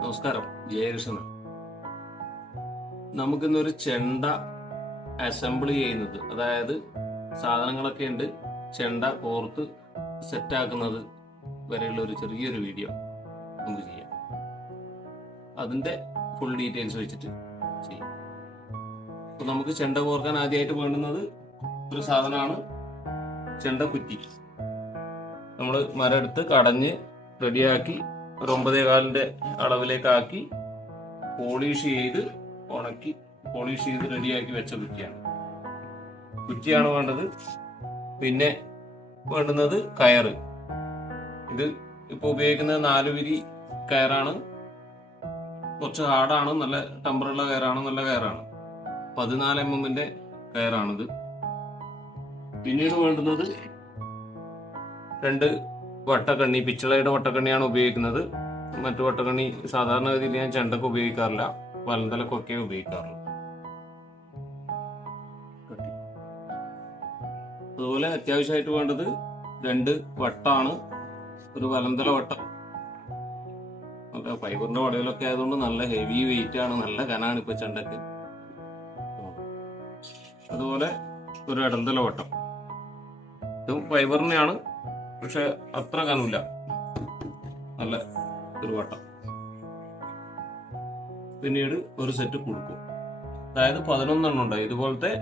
നമസ്കാരം, ജയകൃഷ്ണൻ. നമുക്കിന്നൊരു ചെണ്ട അസംബിൾ ചെയ്യുന്നത്, അതായത് സാധനങ്ങളൊക്കെ ഉണ്ട്, ചെണ്ട കോർത്ത് സെറ്റാക്കുന്നത് വരെയുള്ള ഒരു ചെറിയൊരു വീഡിയോ നമുക്ക് ചെയ്യാം. അതിന്റെ ഫുൾ ഡീറ്റെയിൽസ് വെച്ചിട്ട് ചെയ്യാം. അപ്പൊ നമുക്ക് ചെണ്ട കോർക്കാൻ ആദ്യമായിട്ട് വേണ്ടുന്നത് ഒരു സാധനമാണ് ചെണ്ട കുറ്റി. നമ്മൾ മരം എടുത്ത് കടഞ്ഞ് റെഡിയാക്കി ഒരു 9.25 അളവിലേക്കാക്കി പോളിഷ് ചെയ്ത് ഉണക്കി പോളിഷ് ചെയ്ത് റെഡിയാക്കി വെച്ച കുറ്റിയാണ് വേണ്ടത്. പിന്നെ വേണ്ടുന്നത് കയറ്. ഇത് ഇപ്പൊ ഉപയോഗിക്കുന്നത് 4 വിരി കയറാണ്. കുറച്ച് ഹാർഡാണ്, നല്ല ടെമ്പറുള്ള കയറാണ്, നല്ല കയറാണ്. 14 mm കയറാണിത്. പിന്നീട് വേണ്ടുന്നത് 2 വട്ടക്കണ്ണി, പിച്ചളയുടെ വട്ടക്കണ്ണിയാണ് ഉപയോഗിക്കുന്നത്. മറ്റു വട്ടക്കണ്ണി സാധാരണഗതിയിൽ ഞാൻ ചെണ്ടക്ക് ഉപയോഗിക്കാറില്ല, വലന്തലക്കൊക്കെ ഉപയോഗിക്കാറുള്ളൂ. അതുപോലെ അത്യാവശ്യമായിട്ട് വേണ്ടത് 2 വട്ടാണ്. ഒരു വലന്തല വട്ടം, ഫൈബറിന്റെ വടയിലൊക്കെ ആയതുകൊണ്ട് നല്ല ഹെവി വെയിറ്റ് ആണ്, നല്ല കനാണ് ഇപ്പൊ ചെണ്ടക്ക്. അതുപോലെ ഒരു ഇടന്തല വട്ടം, ഇതും ഫൈബറിനെയാണ്, പക്ഷെ അത്ര കനമില്ല, നല്ല ഒരു വട്ടം. പിന്നീട് ഒരു സെറ്റ് കുടുക്കും, അതായത് 11 എണ്ണം ഉണ്ടായി ഇതുപോലത്തെ.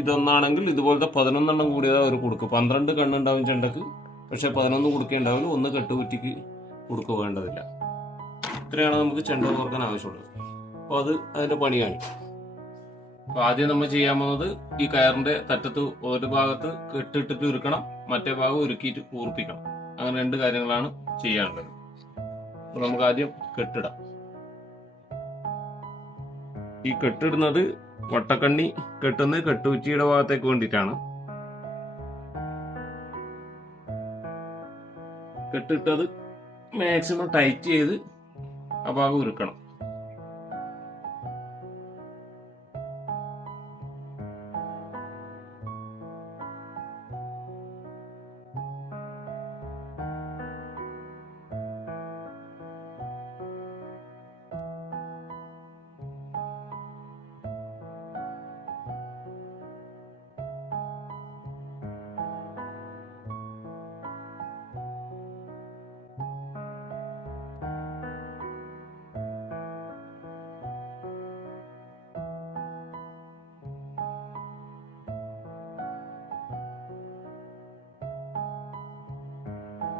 ഇതൊന്നാണെങ്കിൽ ഇതുപോലത്തെ 11 എണ്ണം കൂടിയതാ ഒരു കുടുക്ക്. 12 കണ്ണുണ്ടാവും ചെണ്ടക്ക്, പക്ഷെ 11 കുടുക്കുണ്ടാവില്ല. 1 കെട്ടുകുറ്റിക്ക് കുടുക്ക് വേണ്ടതില്ല. ഇത്രയാണ് നമുക്ക് ചെണ്ട കോർക്കാൻ ആവശ്യമുള്ളത്. അപ്പോൾ അതിന്റെ പണിയാണ്. അപ്പൊ ആദ്യം നമ്മൾ ചെയ്യാൻ പോകുന്നത്, ഈ കയറിന്റെ തറ്റത്ത് ഒരു ഭാഗത്ത് കെട്ടിട്ടിട്ട് ഉരുക്കണം, മറ്റേ ഭാഗം ഉരുക്കിയിട്ട് കൂർപ്പിക്കണം. അങ്ങനെ 2 കാര്യങ്ങളാണ് ചെയ്യാനുള്ളത്. അപ്പൊ നമുക്ക് ആദ്യം കെട്ടിടാം. ഈ കെട്ടിടുന്നത് വട്ടക്കണ്ണി കെട്ടുന്നത് കെട്ടുകുറ്റിയുടെ ഭാഗത്തേക്ക് വേണ്ടിയിട്ടാണ്. കെട്ടിട്ടത് മാക്സിമം ടൈറ്റ് ചെയ്ത് ആ ഭാഗം ഉരുക്കണം.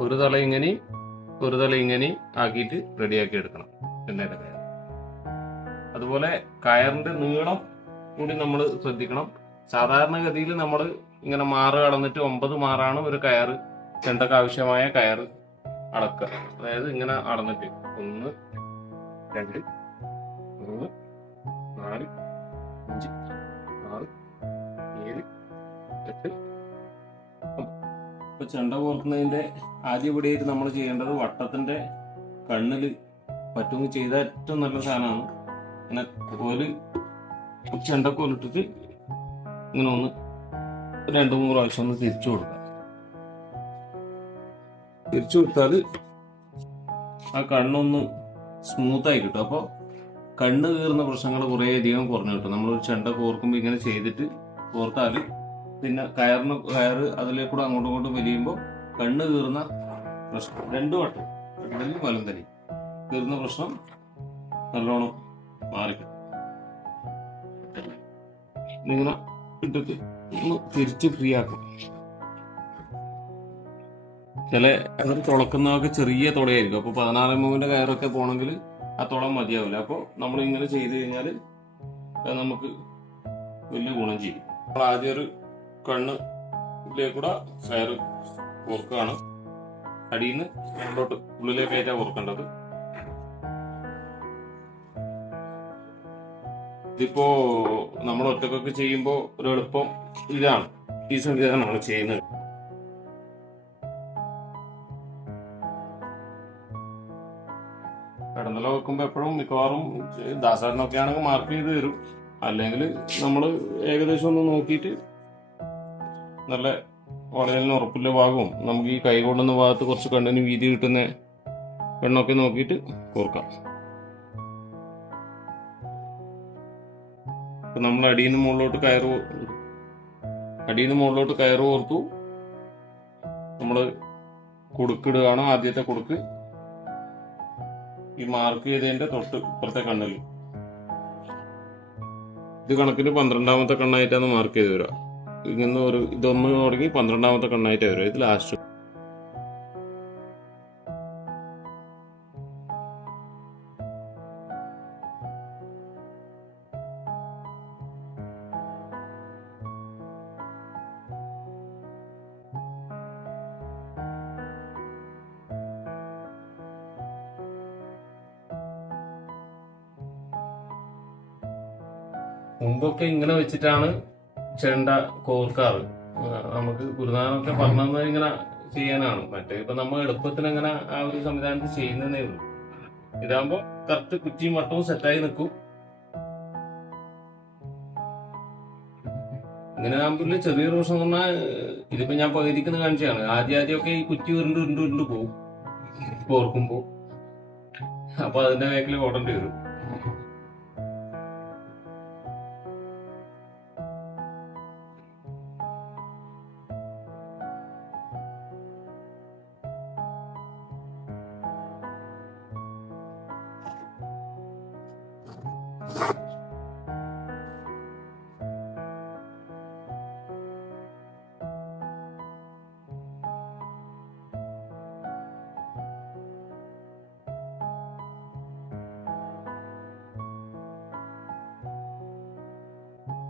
ഒരു തല ഇങ്ങനെ ആക്കിയിട്ട് റെഡിയാക്കി എടുക്കണം ചെണ്ടയുടെ കയർ. അതുപോലെ കയറിന്റെ നീളം കൂടി നമ്മൾ ശ്രദ്ധിക്കണം. സാധാരണഗതിയിൽ നമ്മൾ ഇങ്ങനെ മാറ് കടന്നിട്ട് 9 മാറാണ് ഒരു കയറ്, ചെണ്ടക്ക് ആവശ്യമായ കയറ് അളക്കുക. അതായത് ഇങ്ങനെ അളന്നിട്ട് 1 2 3 4 5 6 7 8. ഇപ്പൊ ചെണ്ട കോർക്കുന്നതിന്റെ ആദ്യപടിയായിട്ട് നമ്മൾ ചെയ്യേണ്ടത്, വട്ടത്തിന്റെ കണ്ണില് പറ്റുമെങ്കിൽ ചെയ്ത ഏറ്റവും നല്ല സാധനമാണ്. ഇങ്ങനെ ചെണ്ടക്കോലിട്ടിട്ട് ഇങ്ങനെ 2-3 പ്രാവശ്യം ഒന്ന് തിരിച്ചു കൊടുക്കുക. തിരിച്ചു കൊടുത്താൽ ആ കണ്ണൊന്ന് സ്മൂത്തായി കിട്ടും. അപ്പോൾ കണ്ണ് കീറുന്ന പ്രശ്നങ്ങൾ കുറേ അധികം കുറഞ്ഞു കിട്ടും. നമ്മളൊരു ചെണ്ട കോർക്കുമ്പോൾ ഇങ്ങനെ ചെയ്തിട്ട് കോർത്താൽ പിന്നെ കയറ് അതിലേക്കൂടെ അങ്ങോട്ടും ഇങ്ങോട്ടും വലിയുമ്പോൾ കണ്ണ് കീറുന്ന പ്രശ്നം, 2 വട്ടം ഇടലും വലം തലി കീറുന്ന പ്രശ്നം നല്ലോണം മാറിക്കിട്ടും. ഇങ്ങനെ ഇട്ടിട്ട് ഒന്ന് തിരിച്ച് ഫ്രീ ആക്കും. ചില അവർ തുളക്കുന്നതൊക്കെ ചെറിയ തുളയായിരിക്കും. അപ്പോൾ 14 mm കയറൊക്കെ പോകണമെങ്കിൽ ആ തുളം മതിയാവില്ല. അപ്പോൾ നമ്മൾ ഇങ്ങനെ ചെയ്ത് കഴിഞ്ഞാൽ നമുക്ക് വലിയ ഗുണം ചെയ്യും. നമ്മൾ ആദ്യം ഒരു കണ്ണിലേക്കൂടെ കയറ് കോർക്കുകയാണ്. അടിയിൽ നിന്ന് മുന്നോട്ട് ഉള്ളിലേക്കായിട്ടാണ് കോർക്കേണ്ടത്. ഇതിപ്പോ നമ്മൾ ഒറ്റക്കൊക്കെ ചെയ്യുമ്പോൾ ഒരു എളുപ്പം ഇതാണ്, ഈ സംവിധാനമാണ് ചെയ്യുന്നത്. കടന്നല വെക്കുമ്പോൾ എപ്പോഴും മിക്കവാറും ദാസാരനൊക്കെ ആണെങ്കിൽ മാർക്ക് ചെയ്ത് തരും. അല്ലെങ്കിൽ നമ്മൾ ഏകദേശം ഒന്ന് നോക്കിയിട്ട് നല്ല വളയലിന് ഉറപ്പില്ല ഭാഗവും നമുക്ക് ഈ കൈ കൊണ്ടുന്ന ഭാഗത്ത് കുറച്ച് കണ്ണിന് വീതി കിട്ടുന്ന വെണ്ണമൊക്കെ നോക്കിയിട്ട് കോർക്കാം. ഇപ്പം നമ്മൾ അടിയിൽ നിന്ന് മുകളിലോട്ട് കയറ് കോർത്തു. നമ്മൾ കുടുക്കിടുകയാണ് ആദ്യത്തെ കുടുക്ക് ഈ മാർക്ക് ചെയ്തതിന്റെ തൊട്ട് ഇപ്പുറത്തെ കണ്ണിൽ. ഇത് കണക്കിന് 12ാമത്തെ കണ്ണായിട്ടാണ് മാർക്ക് ചെയ്ത് വരിക. ഇങ്ങനെ ഇതൊന്ന് തുടങ്ങി 12ാമത്തെ കണ്ണായിട്ടാണ് വരിക. ഇത് ലാസ്റ്റ്. മുമ്പൊക്കെ ഇങ്ങനെ വെച്ചിട്ടാണ് ചെണ്ട കോർക്കാറ്. നമുക്ക് ഗുരുനാഥനൊക്കെ പറഞ്ഞത് ഇങ്ങനെ ചെയ്യാനാണ്. മറ്റേ ഇപ്പൊ നമ്മൾ എളുപ്പത്തിന് അങ്ങനെ ആ ഒരു സംവിധാനത്തിൽ ചെയ്യുന്നതേ ഉള്ളൂ. ഇതാകുമ്പോ കറക്റ്റ് കുറ്റിയും വട്ടവും സെറ്റായി നിൽക്കും. ഇങ്ങനെ ആകുമ്പോൾ ചെറിയൊരു പ്രശ്നം പറഞ്ഞാൽ ഇതിപ്പോ ഞാൻ പകുതിക്കുന്ന കാണിച്ചാണ്. ആദ്യമൊക്കെ ഈ കുറ്റി ഉരുണ്ട് പോകും കോർക്കുമ്പോ. അപ്പൊ അതിന്റെ വേക്കിൽ ഓടേണ്ടി വരും.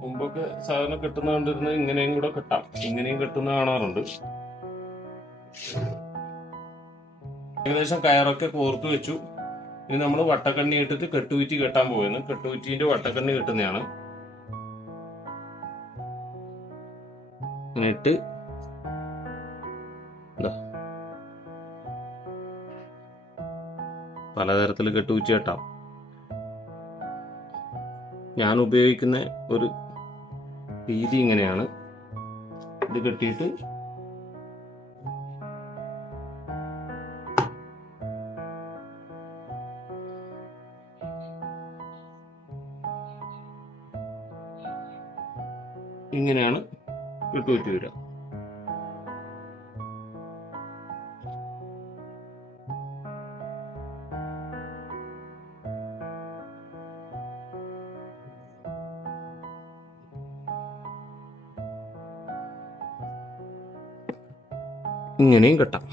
മുമ്പൊക്കെ സാധനം കെട്ടുന്ന കണ്ടിരുന്നത് ഇങ്ങനെയും കൂടെ കെട്ടാം. ഇങ്ങനെയും കെട്ടുന്ന കാണാറുണ്ട്. ഏകദേശം കയറൊക്കെ കോർത്ത് വെച്ചു. ഇനി നമ്മൾ വട്ടക്കണ്ണി ഇട്ടിട്ട് കെട്ടുകുറ്റി കെട്ടാൻ പോയെന്ന്. കെട്ടുകുറ്റീന്റെ വട്ടക്കണ്ണി കെട്ടുന്നതാണ്. ഇട്ട് പലതരത്തിൽ കെട്ടുകുറ്റി കെട്ടാം. ഞാൻ ഉപയോഗിക്കുന്ന ഒരു രീതി ഇങ്ങനെയാണ്. ഇത് കെട്ടിയിട്ട് ഇങ്ങനെയാണ് കെട്ടുകുറ്റി വരിക. ഇങ്ങനെയും കെട്ടാം.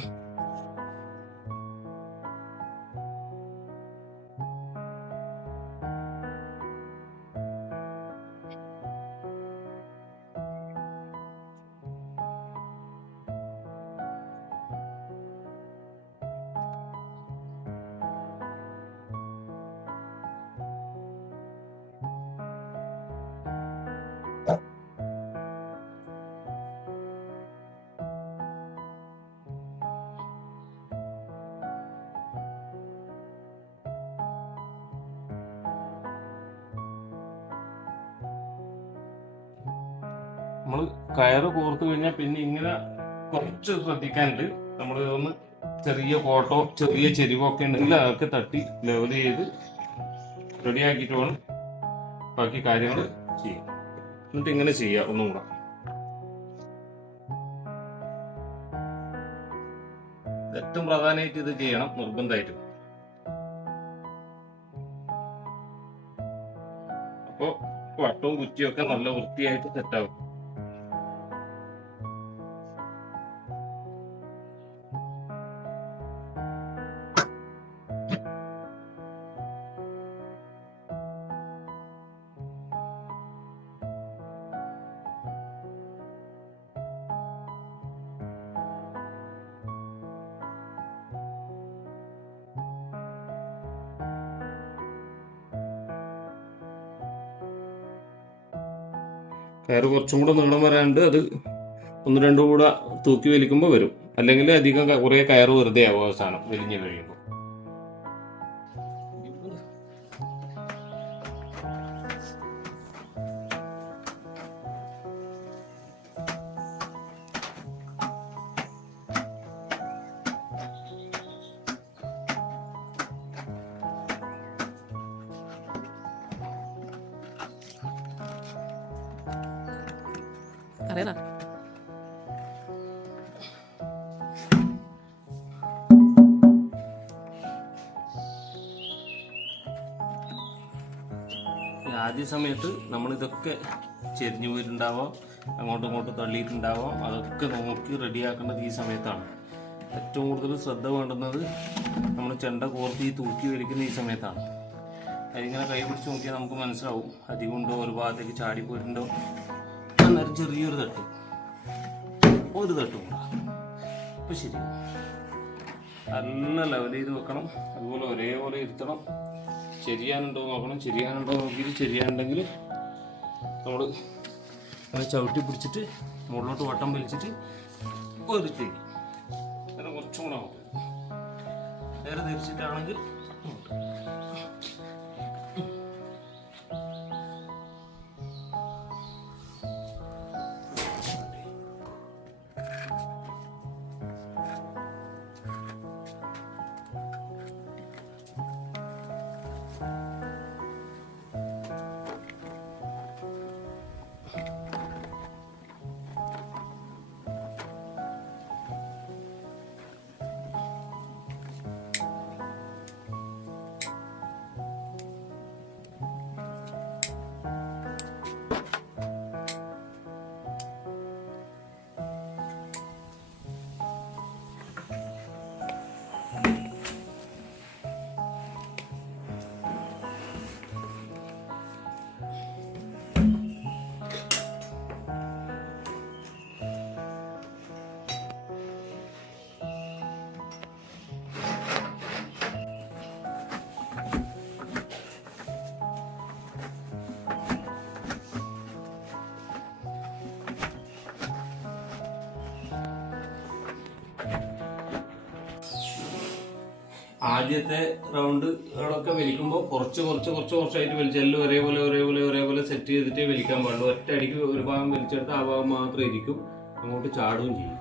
നമ്മൾ കയറ് കോർത്ത് കഴിഞ്ഞാൽ പിന്നെ ഇങ്ങനെ കുറച്ച് ശ്രദ്ധിക്കാനുണ്ട്. നമ്മൾ ഒന്ന് ചെറിയ കോട്ടോ ചെറിയ ചെരിവോ ഒക്കെ ഉണ്ടെങ്കിൽ അതൊക്കെ തട്ടി ലെവൽ ചെയ്ത് റെഡിയാക്കിയിട്ട് വേണം ബാക്കി കാര്യങ്ങൾ ചെയ്യാം. എന്നിട്ട് ഇങ്ങനെ ചെയ്യാം. ഒന്നും കൂടെ ഏറ്റവും പ്രധാനമായിട്ട് ഇത് ചെയ്യണം, നിർബന്ധമായിട്ടും. അപ്പോ വട്ടവും കുറ്റിയും ഒക്കെ നല്ല വൃത്തിയായിട്ട് സെറ്റാവും. കയറ് കുറച്ചും കൂടെ നീളം വരാണ്ട് അത് 1-2 കൂടെ തൂക്കി വലിക്കുമ്പോൾ വരും. അല്ലെങ്കിൽ അധികം കുറെ കയറ് വെറുതെ ആവും അവസാനം വലിഞ്ഞു കഴിയുമ്പോൾ. അറിയാ ആദ്യ സമയത്ത് നമ്മളിതൊക്കെ ചെരിഞ്ഞു പോയിട്ടുണ്ടാവാം, അങ്ങോട്ടും ഇങ്ങോട്ടും തള്ളിയിട്ടുണ്ടാവാം. അതൊക്കെ നോക്കി റെഡിയാക്കേണ്ടത് ഈ സമയത്താണ്. ഏറ്റവും കൂടുതൽ ശ്രദ്ധ വേണ്ടുന്നത് നമ്മൾ ചെണ്ട കോർത്തി തൂക്കി വലിക്കുന്ന ഈ സമയത്താണ്. അതിങ്ങനെ കൈ പിടിച്ച് നോക്കിയാൽ നമുക്ക് മനസ്സിലാവും അധികമുണ്ടോ, ഒരു ഭാഗത്തേക്ക് ചാടിപ്പോയിട്ടുണ്ടോ. അന്നേരം ചെറിയൊരു തട്ട്, ഒരു തട്ടും അപ്പം ശരി. നല്ല ലെവൽ ചെയ്ത് വെക്കണം. അതുപോലെ ഒരേപോലെ ഇരുത്തണം. ചെരിയാനുണ്ടോ നോക്കണം. ചെരിയാനുണ്ടോ നോക്കിയിട്ട് ചെരിയാനുണ്ടെങ്കിൽ നമ്മൾ അങ്ങനെ ചവിട്ടി പിടിച്ചിട്ട് മുകളിലോട്ട് വട്ടം വലിച്ചിട്ട് ഒരു ചെയ്യും. അങ്ങനെ കുറച്ചും കൂടെ നോക്കും. നേരെ തിരിച്ചിട്ടാണെങ്കിൽ ആദ്യത്തെ റൗണ്ടുകളൊക്കെ വലിക്കുമ്പോൾ കുറച്ചായിട്ട് വലിച്ചാലും ഒരേപോലെ സെറ്റ് ചെയ്തിട്ടേ വലിക്കാൻ പാടുള്ളൂ. ഒറ്റ അടിക്ക് ഒരു ഭാഗം വലിച്ചെടുത്ത് ആ ഭാഗം മാത്രം ഇരിക്കും, അങ്ങോട്ട് ചാടുകയും ചെയ്യും.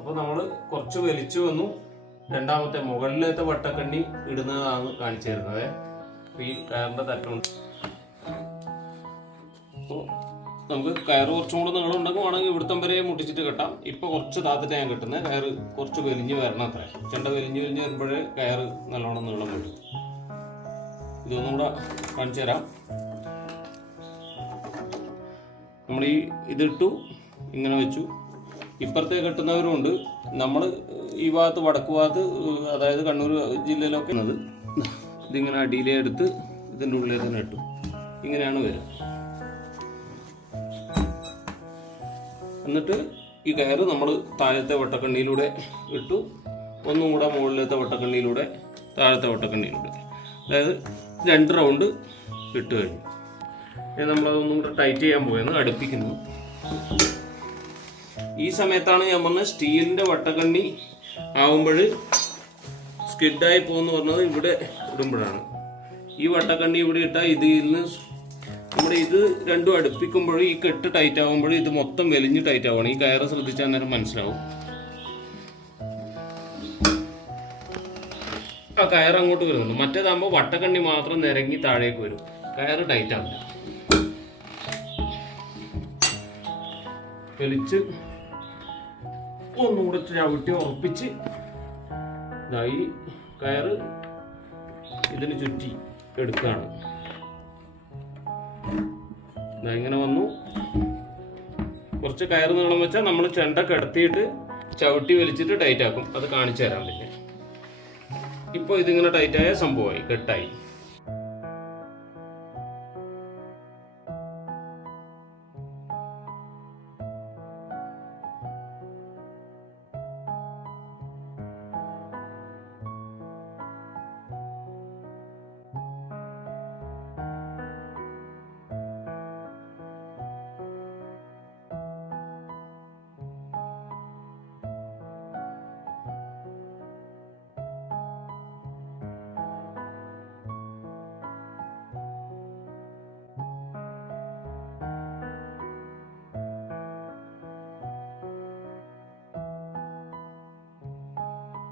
അപ്പോൾ നമ്മൾ കുറച്ച് വലിച്ചു വന്നു. രണ്ടാമത്തെ മുകളിലത്തെ വട്ടക്കണ്ണി ഇടുന്നതാണ് കാണിച്ചു തരുന്നത്. ഈ കയറിന്റെ തട്ടുണ്ട്. അപ്പോൾ നമുക്ക് കയറ് കുറച്ചും കൂടെ നീളമുണ്ടെങ്കിൽ വേണമെങ്കിൽ ഇവിടുത്തെ വരെ മുട്ടിച്ചിട്ട് കെട്ടാം. ഇപ്പൊ കുറച്ച് താത്തിട്ട് ഞാൻ കെട്ടുന്നത്. കയറ് കുറച്ച് വലിഞ്ഞ് വരണം. അത്ര ചെണ്ട വലിഞ്ഞ് വരുമ്പോഴേ കയറ് നല്ലോണം നീളം വരും. ഇതൊന്നും കൂടെ കാണിച്ചു തരാം. നമ്മൾ ഇതിട്ടു, ഇങ്ങനെ വെച്ചു. ഇപ്പുറത്തെ കെട്ടുന്നവരും ഉണ്ട്. നമ്മൾ ഈ ഭാഗത്ത് വടക്ക് ഭാഗത്ത്, അതായത് കണ്ണൂർ ജില്ലയിലൊക്കെ ഇതിങ്ങനെ അടിയിലേ എടുത്ത് ഇതിൻ്റെ ഉള്ളിൽ തന്നെ ഇട്ടു. ഇങ്ങനെയാണ് വരിക. എന്നിട്ട് ഈ കയറ് നമ്മൾ താഴത്തെ വട്ടക്കണ്ണിയിലൂടെ ഇട്ടു. ഒന്നും കൂടെ മുകളിലത്തെ വട്ടക്കണ്ണിയിലൂടെ താഴത്തെ വട്ടക്കണ്ണിയിലൂടെ, അതായത് 2 റൗണ്ട് ഇട്ട് കഴിഞ്ഞു. നമ്മളതൊന്നും കൂടെ ടൈറ്റ് ചെയ്യാൻ പോയെന്ന് അടുപ്പിക്കുന്നു. ഈ സമയത്താണ് ഞാൻ പറഞ്ഞത് സ്റ്റീലിന്റെ വട്ടക്കണ്ണി ആവുമ്പോൾ സ്കിഡായി പോകുന്നു പറഞ്ഞത് ഇവിടെ ഇടുമ്പോഴാണ്. ഈ വട്ടക്കണ്ണി ഇവിടെ ഇട്ടാൽ ഇതിൽ നിന്ന് നമ്മുടെ ഇത് രണ്ടും അടുപ്പിക്കുമ്പോഴും ഈ കെട്ട് ടൈറ്റ് ആകുമ്പോഴും ഇത് മൊത്തം വലിഞ്ഞ് ടൈറ്റ് ആവണം. ഈ കയറ് ശ്രദ്ധിച്ചാൽ നേരം മനസ്സിലാവും. ആ കയറ് അങ്ങോട്ട് വരുന്നുണ്ട്. മറ്റേതാകുമ്പോൾ വട്ടക്കണ്ണി മാത്രം നിരങ്ങി താഴേക്ക് വരും, കയറ് ടൈറ്റ് ആവില്ല. വലിച്ച് ഒന്നുകൂടെ ചവിട്ടി ഉറപ്പിച്ച് ഇതായി കയറ് ഇതിന് ചുറ്റി എടുക്കുകയാണ്. ഇങ്ങനെ വന്നു. കുറച്ച് കയറ് നീളം വെച്ചാൽ നമ്മൾ ചെണ്ട കിടത്തിയിട്ട് ചവിട്ടി വലിച്ചിട്ട് ടൈറ്റ് ആക്കും. അത് കാണിച്ചു തരാൻ പിന്നെ. ഇപ്പോൾ ഇതിങ്ങനെ ടൈറ്റായ സംഭവമായി, കെട്ടായി.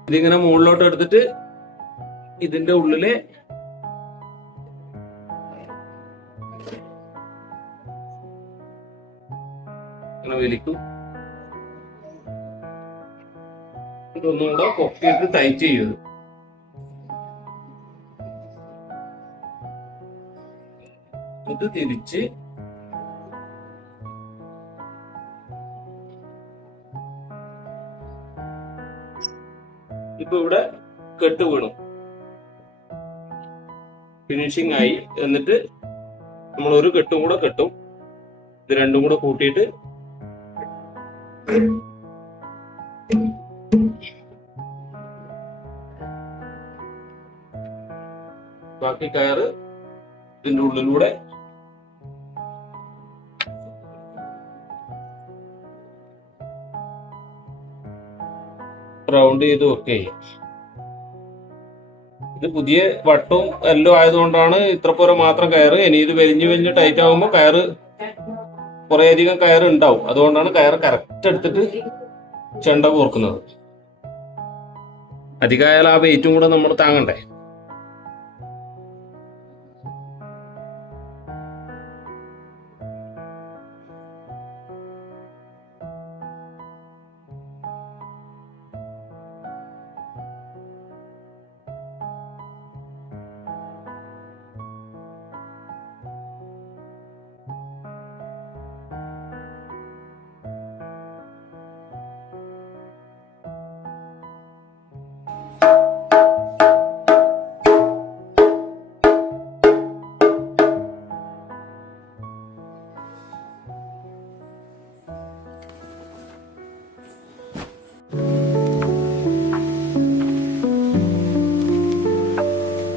ഇതിങ്ങനെ മുകളിലോട്ട് എടുത്തിട്ട് ഇതിന്റെ ഉള്ളില് ഇങ്ങനെ വലിക്കും. ഇതൊന്നും കൂടെ പൊക്കിയിട്ട് ടൈറ്റ് ചെയ്യും. ഇത് തിരിച്ച് ഇപ്പൊ ഇവിടെ കെട്ട് വീണു, ഫിനിഷിംഗ് ആയി. എന്നിട്ട് നമ്മൾ ഒരു കെട്ടും കൂടെ കെട്ടും. ഇത് രണ്ടും കൂടെ കൂട്ടിയിട്ട് ബാക്കി കയറ് ഇതിന്റെ ഉള്ളിലൂടെ റൗണ്ട് ചെയ്ത് ഒക്കെ ചെയ്യും. ഇത് പുതിയ വട്ടവും എല്ലാം ആയതുകൊണ്ടാണ് ഇത്ര പോരെ മാത്രം കയറ്. ഇനി ഇത് വലിഞ്ഞ് ടൈറ്റ് ആകുമ്പോൾ കയറ് കുറെ അധികം കയറ് ഉണ്ടാവും. അതുകൊണ്ടാണ് കയറ് കറക്റ്റ് എടുത്തിട്ട് ചെണ്ട കോർക്കുന്നത്. അധികമായാൽ ആ വെയിറ്റും കൂടെ നമ്മൾ താങ്ങണ്ടേ.